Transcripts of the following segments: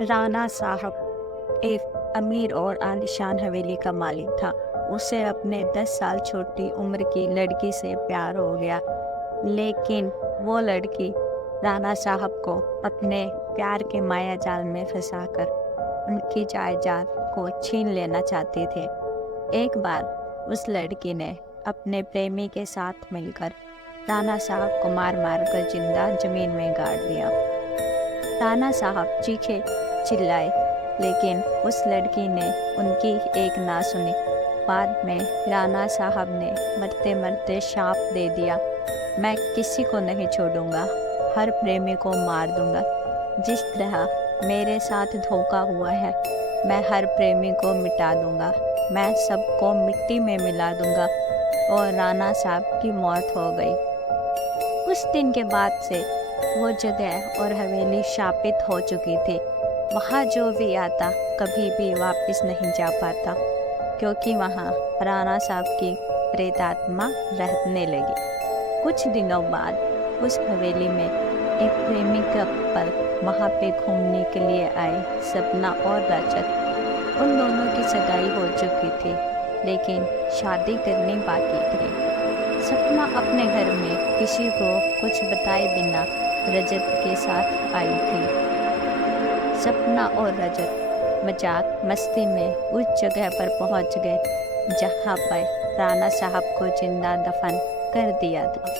राणा साहब एक अमीर और आलीशान हवेली का मालिक था। उसे अपने 10 साल छोटी उम्र की लड़की से प्यार हो गया, लेकिन वो लड़की राणा साहब को अपने प्यार के माया जाल में फंसाकर उनकी जायदाद को छीन लेना चाहती थी। एक बार उस लड़की ने अपने प्रेमी के साथ मिलकर राणा साहब को मार मार कर जिंदा जमीन में गाड़ दिया। राणा साहब चीखे चिल्लाए, लेकिन उस लड़की ने उनकी एक ना सुनी। बाद में राणा साहब ने मरते मरते शाप दे दिया, मैं किसी को नहीं छोड़ूंगा, हर प्रेमी को मार दूंगा। जिस तरह मेरे साथ धोखा हुआ है, मैं हर प्रेमी को मिटा दूंगा, मैं सबको मिट्टी में मिला दूंगा। और राणा साहब की मौत हो गई। उस दिन के बाद से वो जगह और हवेली शापित हो चुकी थी। वहाँ जो भी आता कभी भी वापस नहीं जा पाता, क्योंकि वहाँ राणा साहब की प्रेतात्मा रहने लगी। कुछ दिनों बाद उस हवेली में एक प्रेमी कपल वहाँ पे घूमने के लिए आए। सपना और रजत, उन दोनों की सगाई हो चुकी थी, लेकिन शादी करनी बाकी थी। सपना अपने घर में किसी को कुछ बताए बिना रजत के साथ आई थी। सपना और रजत मजाक मस्ती में उस जगह पर पहुंच गए जहां पर राणा साहब को जिंदा दफन कर दिया था।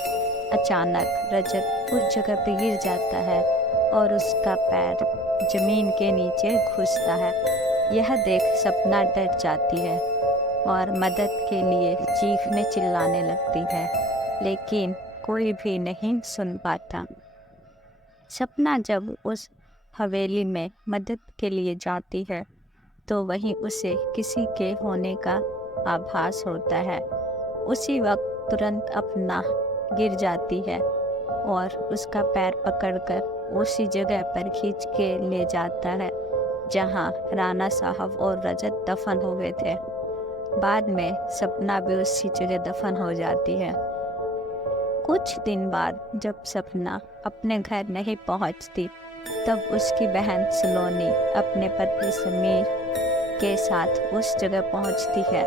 अचानक रजत उस जगह पर गिर जाता है और उसका पैर जमीन के नीचे घुसता है। यह देख सपना डर जाती है और मदद के लिए चीखने चिल्लाने लगती है, लेकिन कोई भी नहीं सुन पाता। सपना जब उस हवेली में मदद के लिए जाती है तो वहीं उसे किसी के होने का आभास होता है। उसी वक्त तुरंत अपना गिर जाती है और उसका पैर पकड़कर उसी जगह पर खींच के ले जाता है जहां राणा साहब और रजत दफन हो गए थे। बाद में सपना भी उसी जगह दफन हो जाती है। कुछ दिन बाद जब सपना अपने घर नहीं पहुंचती, तब उसकी बहन सलोनी अपने पति समीर के साथ उस जगह पहुंचती है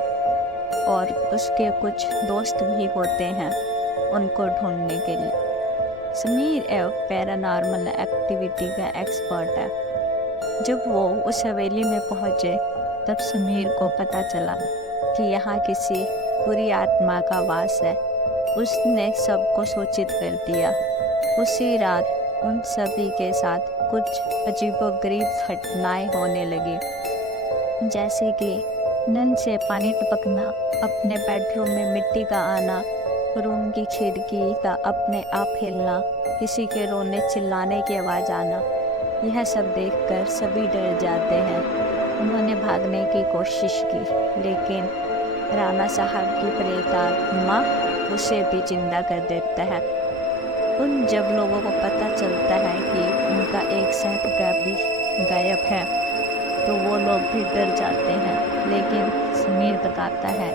और उसके कुछ दोस्त भी होते हैं उनको ढूंढने के लिए। समीर एक पैरानॉर्मल एक्टिविटी का एक्सपर्ट है। जब वो उस हवेली में पहुंचे, तब समीर को पता चला कि यहाँ किसी बुरी आत्मा का वास है। उसने सबको सूचित कर दिया। उसी रात उन सभी के साथ कुछ अजीबोगरीब घटनाएं होने लगी, जैसे कि नल से पानी टपकना, अपने बेडरूम में मिट्टी का आना, रूम की खिड़की का अपने आप हिलना, किसी के रोने चिल्लाने की आवाज़ आना। यह सब देखकर सभी डर जाते हैं। उन्होंने भागने की कोशिश की, लेकिन राणा साहब की प्रेतात्मा उसे भी जिंदा कर देता है। उन जब लोगों को पता चलता है कि उनका एक सहकर्मी भी गायब है, तो वो लोग भी डर जाते हैं। लेकिन समीर बताता है,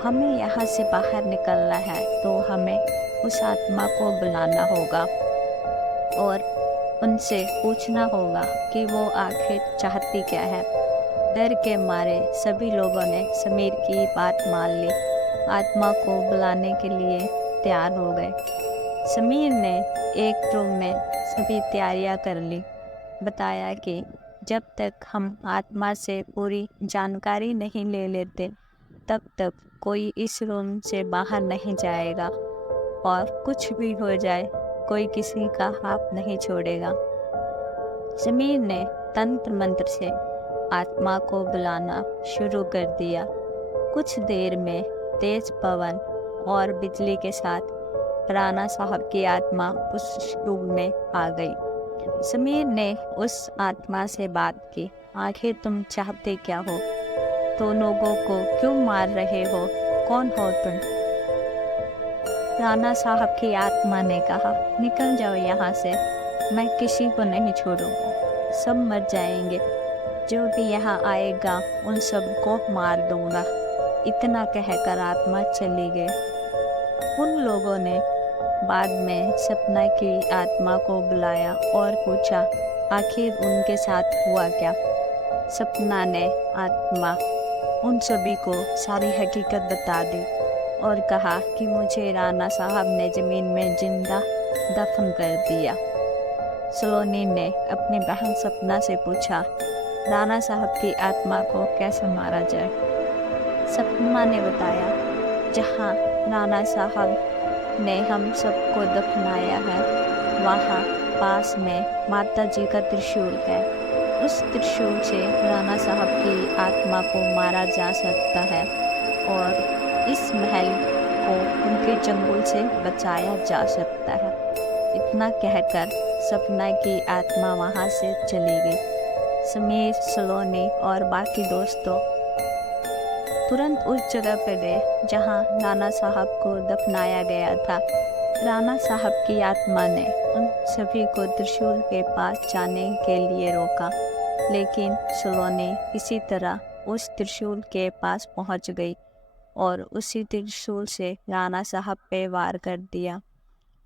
हमें यहाँ से बाहर निकलना है तो हमें उस आत्मा को बुलाना होगा और उनसे पूछना होगा कि वो आखिर चाहती क्या है। डर के मारे सभी लोगों ने समीर की बात मान ली। आत्मा को बुलाने के लिए तैयार हो गए। समीर ने एक रूम में सभी तैयारियां कर ली। बताया कि जब तक हम आत्मा से पूरी जानकारी नहीं ले लेते, तब तक कोई इस रूम से बाहर नहीं जाएगा और कुछ भी हो जाए, कोई किसी का हाथ नहीं छोड़ेगा। समीर ने तंत्र मंत्र से आत्मा को बुलाना शुरू कर दिया। कुछ देर में तेज पवन और बिजली के साथ राणा साहब की आत्मा उस रूम में आ गई। समीर ने उस आत्मा से बात की, आखिर तुम चाहते क्या हो? तो लोगों को क्यों मार रहे हो? कौन हो तुम? राणा साहब की आत्मा ने कहा, निकल जाओ यहाँ से, मैं किसी को नहीं छोड़ूंगा, सब मर जाएंगे। जो भी यहाँ आएगा उन सबको मार दूंगा। इतना कहकर आत्मा चली गई। उन लोगों ने बाद में सपना की आत्मा को बुलाया और पूछा, आखिर उनके साथ हुआ क्या? सपना ने आत्मा उन सभी को सारी हकीकत बता दी और कहा कि मुझे राणा साहब ने ज़मीन में जिंदा दफन कर दिया। सलोनी ने अपनी बहन सपना से पूछा, राणा साहब की आत्मा को कैसे मारा जाए? सपना ने बताया, जहाँ राणा साहब ने हम सबको दफनाया है, वहाँ पास में माता जी का त्रिशूल है। उस त्रिशूल से राणा साहब की आत्मा को मारा जा सकता है और इस महल को उनके चंगुल से बचाया जा सकता है। इतना कहकर सपना की आत्मा वहाँ से चली गई। समीर, सलोनी और बाकी दोस्तों तुरंत उस जगह पर गए जहाँ राणा साहब को दफनाया गया था। राणा साहब की आत्मा ने उन सभी को त्रिशूल के पास जाने के लिए रोका, लेकिन सलोनी किसी तरह उस त्रिशूल के पास पहुंच गई और उसी त्रिशूल से राणा साहब पे वार कर दिया।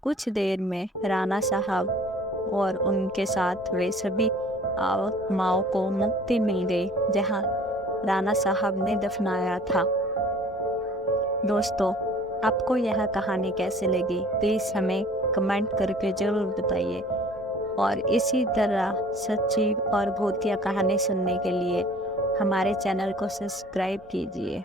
कुछ देर में राणा साहब और उनके साथ वे सभी आत्माओं को मुक्ति मिल गई जहां राणा साहब ने दफनाया था। दोस्तों, आपको यह कहानी कैसे लगी प्लीज़ हमें कमेंट करके ज़रूर बताइए और इसी तरह सच्ची और भूतिया कहानी सुनने के लिए हमारे चैनल को सब्सक्राइब कीजिए।